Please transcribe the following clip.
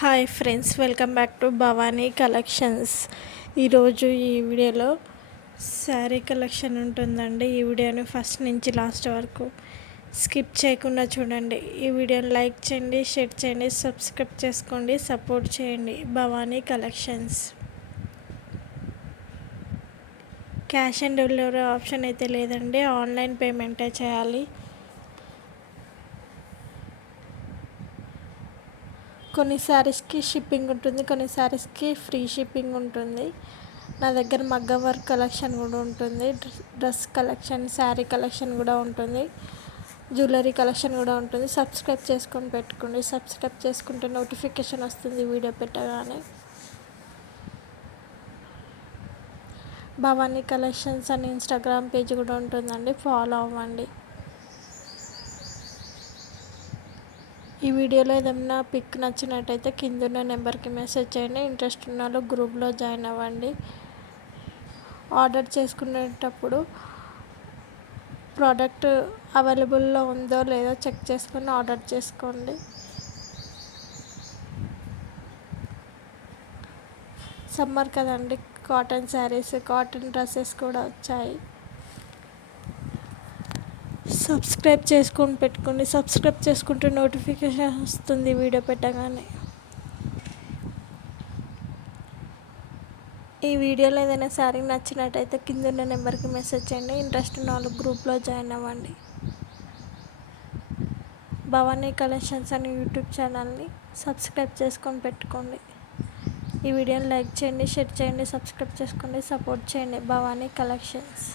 Hi friends, welcome back to Bhavani collections. ఈరోజు ఈ వీడియోలో శారీ కలెక్షన్ ఉంటుందండి. ఈ వీడియోని ఫస్ట్ నుంచి లాస్ట్ వరకు స్కిప్ చేయకుండా చూడండి. ఈ వీడియోని లైక్ చేయండి, షేర్ చేయండి, సబ్స్క్రైబ్ చేసుకోండి, సపోర్ట్ చేయండి. Bhavani collections. Cash on delivery option అయితే లేదండి, ఆన్లైన్ పేమెంటే చేయాలి. కొన్ని శారీస్కి షిప్పింగ్ ఉంటుంది, కొన్ని శారీస్కి ఫ్రీ షిప్పింగ్ ఉంటుంది. నా దగ్గర మగ్గం వర్క్ కలెక్షన్ కూడా ఉంటుంది, డ్రెస్ కలెక్షన్, శారీ కలెక్షన్ కూడా ఉంటుంది, జ్యువెలరీ కలెక్షన్ కూడా ఉంటుంది. సబ్స్క్రైబ్ చేసుకొని పెట్టుకోండి. సబ్స్క్రైబ్ చేసుకుంటే నోటిఫికేషన్ వస్తుంది వీడియో పెట్టగానే. భవానీ కలెక్షన్స్ అని ఇన్స్టాగ్రామ్ పేజ్ కూడా ఉంటుందండి, ఫాలో అవ్వండి. ఈ వీడియోలో ఏదైనా పిక్ నచ్చినట్టయితే కింద ఉన్న నెంబర్కి మెసేజ్ చేయండి. ఇంట్రెస్ట్ ఉన్న వాళ్ళు గ్రూప్లో జాయిన్ అవ్వండి. ఆర్డర్ చేసుకునేటప్పుడు ప్రోడక్ట్ అవైలబుల్లో ఉందో లేదో చెక్ చేసుకొని ఆర్డర్ చేసుకోండి. సమ్మర్ కదండి, కాటన్ శారీస్, కాటన్ డ్రెస్సెస్ కూడా వచ్చాయి. సబ్స్క్రైబ్ చేసుకొని పెట్టుకోండి. సబ్స్క్రైబ్ చేసుకుంటే నోటిఫికేషన్ వస్తుంది వీడియో పెట్టగానే. ఈ వీడియోలో ఏదైనా శారీ నచ్చినట్టయితే కింద ఉన్న నెంబర్కి మెసేజ్ చేయండి. ఇంట్రెస్ట్ ఉన్న వాళ్ళు గ్రూప్లో జాయిన్ అవ్వండి. భవానీ కలెక్షన్స్ అని యూట్యూబ్ ఛానల్ని సబ్స్క్రైబ్ చేసుకొని పెట్టుకోండి. ఈ వీడియోని లైక్ చేయండి, షేర్ చేయండి, సబ్స్క్రైబ్ చేసుకోండి, సపోర్ట్ చేయండి. భవానీ కలెక్షన్స్.